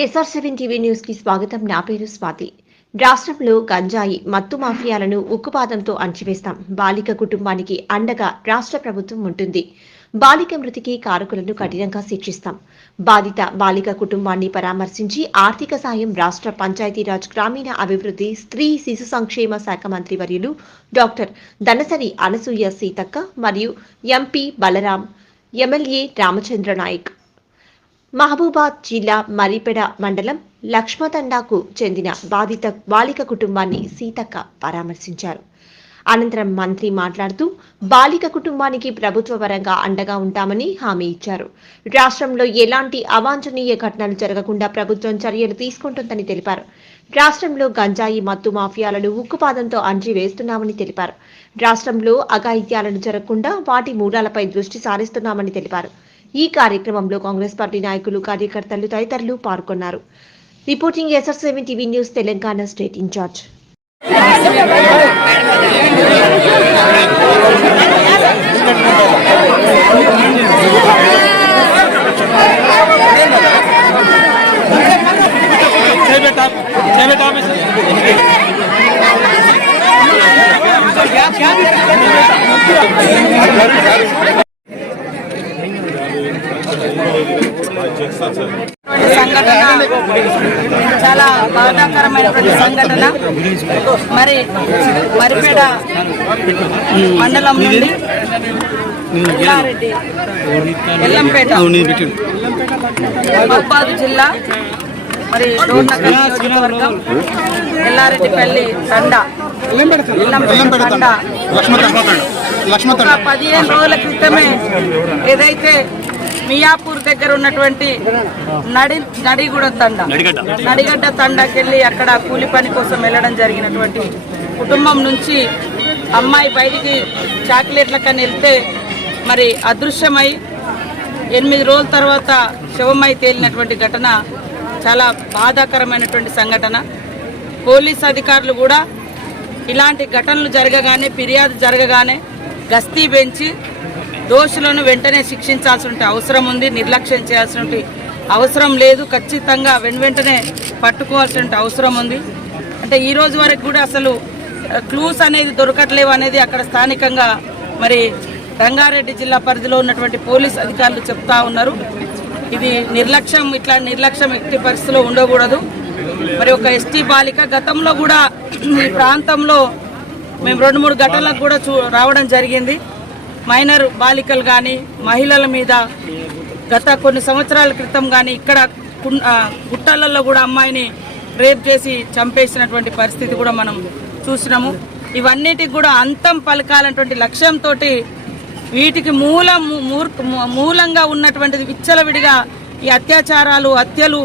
SR seven TV న్యూస్కి స్వాగతం. నా పేరు స్వాతి. రాష్ట్రంలో గంజాయి మత్తు మాఫియాలను ఉక్కుపాదంతో అణచివేస్తాం. బాలిక కుటుంబానికి అండగా రాష్ట్ర ప్రభుత్వం ఉంటుంది. బాలిక మృతికి కారకులను కఠినంగా శిక్షిస్తాం. బాధిత బాలిక కుటుంబాన్ని పరామర్శించి ఆర్థిక సాయం రాష్ట్ర పంచాయతీరాజ్ గ్రామీణ అభివృద్ధి స్త్రీ శిశు సంక్షేమ శాఖ మంత్రి వర్యులు డాక్టర్ దనసరి అనసూయ సీతక్క మరియు ఎంపీ బలరాం ఎమ్మెల్యే రామచంద్ర నాయక్. మహబూబాద్ జిల్లా మరిపెడ మండలం లక్ష్మతండాకు చెందిన బాధిత బాలిక కుటుంబాన్ని సీతక్క పరామర్శించారు. అనంతరం మంత్రి మాట్లాడుతూ బాలిక కుటుంబానికి ప్రభుత్వ పరంగా అండగా ఉంటామని హామీ ఇచ్చారు. రాష్ట్రంలో ఎలాంటి అవాంఛనీయ ఘటనలు జరగకుండా ప్రభుత్వం చర్యలు తీసుకుంటుందని తెలిపారు. రాష్ట్రంలో గంజాయి మత్తు మాఫియాలను ఉక్కుపాదంతో వేస్తున్నామని తెలిపారు. రాష్ట్రంలో అఘాయిత్యాలను జరగకుండా వాటి మూలాలపై దృష్టి సారిస్తున్నామని తెలిపారు. ఈ కార్యక్రమంలో కాంగ్రెస్ పార్టీ నాయకులు కార్యకర్తలు తదితరులు పాల్గొన్నారు reporting SR seven TV news Telangana state incharge Yeah, yeah. బాధాకరమైనటువంటి సంఘటన. మరి మరిపేడ మండలం నుండి ఎల్లంపేట. మహబాద్ జిల్లా మరి నియోజకవర్గం ఎల్లారెడ్డిపల్లి తండ. పదిహేను రోజుల క్రితమే ఏదైతే మియాపూర్ దగ్గర ఉన్నటువంటి నడి నడిగూడ తండ. నడిగడ్డ. తండకి వెళ్ళి అక్కడ కూలి పని కోసం వెళ్ళడం జరిగినటువంటి కుటుంబం నుంచి అమ్మాయి బయటికి చాక్లెట్లకని వెళ్తే మరి అదృశ్యమై ఎనిమిది రోజుల తర్వాత శవమై తేలినటువంటి ఘటన చాలా బాధాకరమైనటువంటి సంఘటన. పోలీస్ అధికారులు కూడా ఇలాంటి ఘటనలు జరగగానే ఫిర్యాదు జరగగానే గస్తీ పెంచి దోషులను వెంటనే శిక్షించాల్సిన అవసరం ఉంది నిర్లక్ష్యం చేయాల్సిన అవసరం లేదు. ఖచ్చితంగా వెను వెంటనే పట్టుకోవాల్సిన అవసరం ఉంది. అంటే ఈ రోజు వరకు కూడా అసలు క్లూస్ అనేది దొరకట్లేవు అనేది అక్కడ స్థానికంగా మరి రంగారెడ్డి జిల్లా పరిధిలో ఉన్నటువంటి పోలీస్ అధికారులు చెప్తా ఉన్నారు. ఇది నిర్లక్ష్యం ఇట్లా నిర్లక్ష్యం ఎట్టి పరిస్థితిలో ఉండకూడదు. మరి ఒక ఎస్టీ బాలిక గతంలో కూడా ఈ ప్రాంతంలో మేము రెండు మూడు ఘటనలకు కూడా చూ రావడం జరిగింది. మైనర్ బాలికలు కానీ మహిళల మీద గత కొన్ని సంవత్సరాల క్రితం కానీ ఇక్కడ గుట్టలలో కూడా అమ్మాయిని రేప్ చేసి చంపేసినటువంటి పరిస్థితి కూడా మనం చూసినాము. ఇవన్నిటికి కూడా అంతం పలకాలన్నటువంటి లక్ష్యంతో వీటికి మూలం మూలంగా ఉన్నటువంటిది విచ్చలవిడిగా ఈ అత్యాచారాలు హత్యలు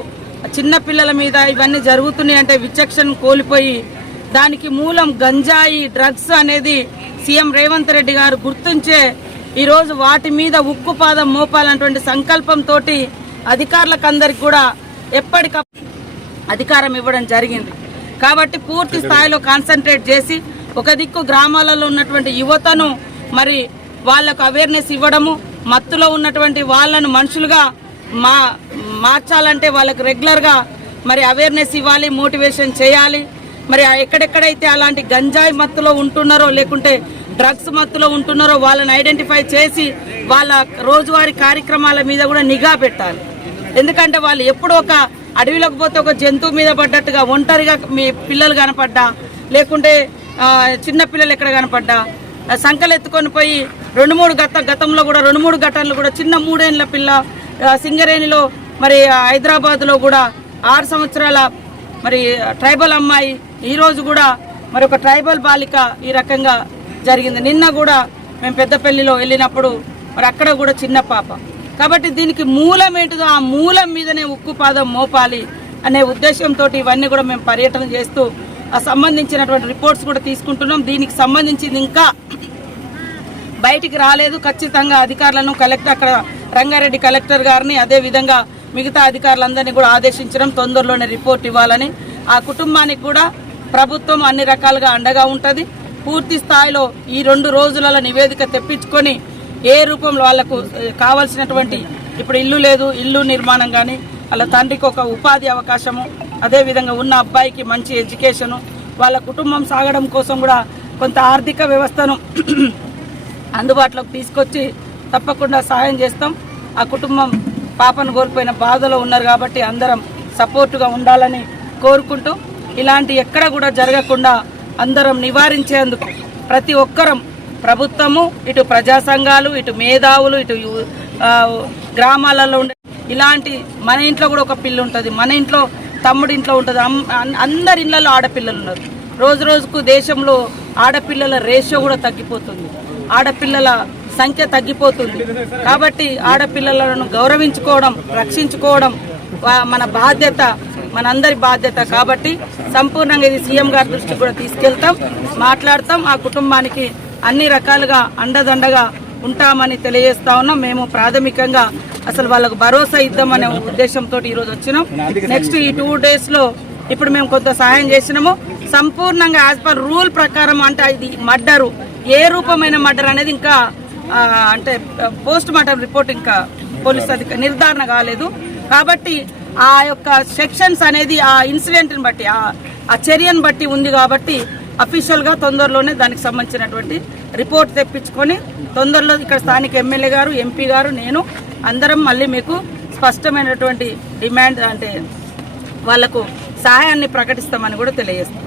చిన్నపిల్లల మీద ఇవన్నీ జరుగుతున్నాయి అంటే విచక్షణ కోల్పోయి దానికి మూలం గంజాయి డ్రగ్స్ అనేది సీఎం రేవంత్ రెడ్డి గారు గుర్తుంచే ఈరోజు వాటి మీద ఉక్కు పాదం మోపాలన్నటువంటి సంకల్పంతో అధికారులకు అందరికి కూడా ఎప్పటికప్పుడు అధికారం ఇవ్వడం జరిగింది. కాబట్టి పూర్తి స్థాయిలో కాన్సన్ట్రేట్ చేసి ఒక దిక్కు గ్రామాలలో ఉన్నటువంటి యువతను మరి వాళ్ళకు అవేర్నెస్ ఇవ్వడము మత్తులో ఉన్నటువంటి వాళ్ళను మనుషులుగా మా మార్చాలంటే వాళ్ళకు రెగ్యులర్గా మరి అవేర్నెస్ ఇవ్వాలి మోటివేషన్ చేయాలి. మరి ఆ ఎక్కడెక్కడైతే అలాంటి గంజాయి మత్తులో ఉంటున్నారో లేకుంటే డ్రగ్స్ మత్తులో ఉంటున్నారో వాళ్ళని ఐడెంటిఫై చేసి వాళ్ళ రోజువారీ కార్యక్రమాల మీద కూడా నిఘా పెట్టాలి. ఎందుకంటే వాళ్ళు ఎప్పుడు ఒక అడవిలోకి పోతే ఒక జంతువు మీద పడ్డట్టుగా ఒంటరిగా మీ పిల్లలు కనపడ్డా లేకుంటే చిన్నపిల్లలు చిన్న పిల్లలు ఎక్కడ కనపడ్డా సంకలు ఎత్తుకొని పోయి రెండు మూడు గత గతంలో కూడా రెండు మూడు ఘటనలు కూడా చిన్న మూడేళ్ళ పిల్ల సింగరేణిలో మరి హైదరాబాద్లో కూడా ఆరు సంవత్సరాల మరి ట్రైబల్ అమ్మాయి ఈరోజు కూడా మరి ఒక ట్రైబల్ బాలిక ఈ రకంగా జరిగింది. నిన్న కూడా మేము పెద్దపల్లిలో వెళ్ళినప్పుడు మరి అక్కడ కూడా చిన్న పాప. కాబట్టి దీనికి మూలం ఏంటిదో ఆ మూలం మీదనే ఉక్కుపాదం మోపాలి అనే ఉద్దేశంతో ఇవన్నీ కూడా మేము పర్యటన చేస్తూ ఆ సంబంధించినటువంటి రిపోర్ట్స్ కూడా తీసుకుంటున్నాం. దీనికి సంబంధించింది ఇంకా బయటికి రాలేదు. ఖచ్చితంగా అధికారులను కలెక్టర్ అక్కడ రంగారెడ్డి కలెక్టర్ గారిని అదే విధంగా మిగతా అధికారులందరినీ కూడా ఆదేశించడం తొందరలోనే రిపోర్ట్ ఇవ్వాలని. ఆ కుటుంబానికి కూడా ప్రభుత్వం అన్ని రకాలుగా అండగా ఉంటుంది. పూర్తి స్థాయిలో ఈ రెండు రోజులలో నివేదిక తెప్పించుకొని ఏ రూపంలో వాళ్ళకు కావాల్సినటువంటి ఇప్పుడు ఇల్లు లేదు ఇల్లు నిర్మాణం కానీ వాళ్ళ తండ్రికి ఒక ఉపాధి అవకాశము అదేవిధంగా ఉన్న అబ్బాయికి మంచి ఎడ్యుకేషను వాళ్ళ కుటుంబం సాగడం కోసం కూడా కొంత ఆర్థిక వ్యవస్థను అందుబాటులోకి తీసుకొచ్చి తప్పకుండా సహాయం చేస్తాం. ఆ కుటుంబం పాపను కోల్పోయిన బాధలో ఉన్నారు కాబట్టి అందరం సపోర్టుగా ఉండాలని కోరుకుంటూ ఇలాంటి ఎక్కడ కూడా జరగకుండా అందరం నివారించేందుకు ప్రతి ఒక్కరం ప్రభుత్వము ఇటు ప్రజా సంఘాలు ఇటు మేధావులు ఇటు గ్రామాలలో ఉండే ఇలాంటి మన ఇంట్లో కూడా ఒక పిల్ల ఉంటుంది. మన ఇంట్లో తమ్ముడి ఇంట్లో ఉంటుంది. అందరి ఇళ్ళలో ఆడపిల్లలు ఉన్నారు. రోజు రోజుకు దేశంలో ఆడపిల్లల రేషియో కూడా తగ్గిపోతుంది. ఆడపిల్లల సంఖ్య తగ్గిపోతుంది. కాబట్టి ఆడపిల్లలను గౌరవించుకోవడం రక్షించుకోవడం మన బాధ్యత మనందరి బాధ్యత కాబట్టి సంపూర్ణంగా ఇది సీఎం గారి దృష్టికి కూడా తీసుకెళ్తాం మాట్లాడతాం. ఆ కుటుంబానికి అన్ని రకాలుగా అండదండగా ఉంటామని తెలియజేస్తా ఉన్నాం. మేము ప్రాథమికంగా అసలు వాళ్ళకు భరోసా ఇద్దామనే ఉద్దేశంతో ఈరోజు వచ్చినాం. నెక్స్ట్ ఈ టూ డేస్లో ఇప్పుడు మేము కొంత సహాయం చేసినాము. సంపూర్ణంగా యాజ్ పర్ రూల్ ప్రకారం అంటే ఇది మర్డరు. ఏ రూపమైన మర్డర్ అనేది ఇంకా అంటే పోస్ట్ మార్టం రిపోర్ట్ ఇంకా పోలీసు అధిక నిర్ధారణ కాలేదు. కాబట్టి ఆ యొక్క సెక్షన్స్ అనేది ఆ ఇన్సిడెంట్ని బట్టి ఆ ఆ చర్యను బట్టి ఉంది కాబట్టి అఫీషియల్గా తొందరలోనే దానికి సంబంధించినటువంటి రిపోర్ట్ తెప్పించుకొని తొందరలో ఇక్కడ స్థానిక ఎమ్మెల్యే గారు ఎంపీ గారు నేను అందరం మళ్ళీ మీకు స్పష్టమైనటువంటి డిమాండ్ అంటే వాళ్ళకు సహాయాన్ని ప్రకటిస్తామని కూడా తెలియజేస్తాం.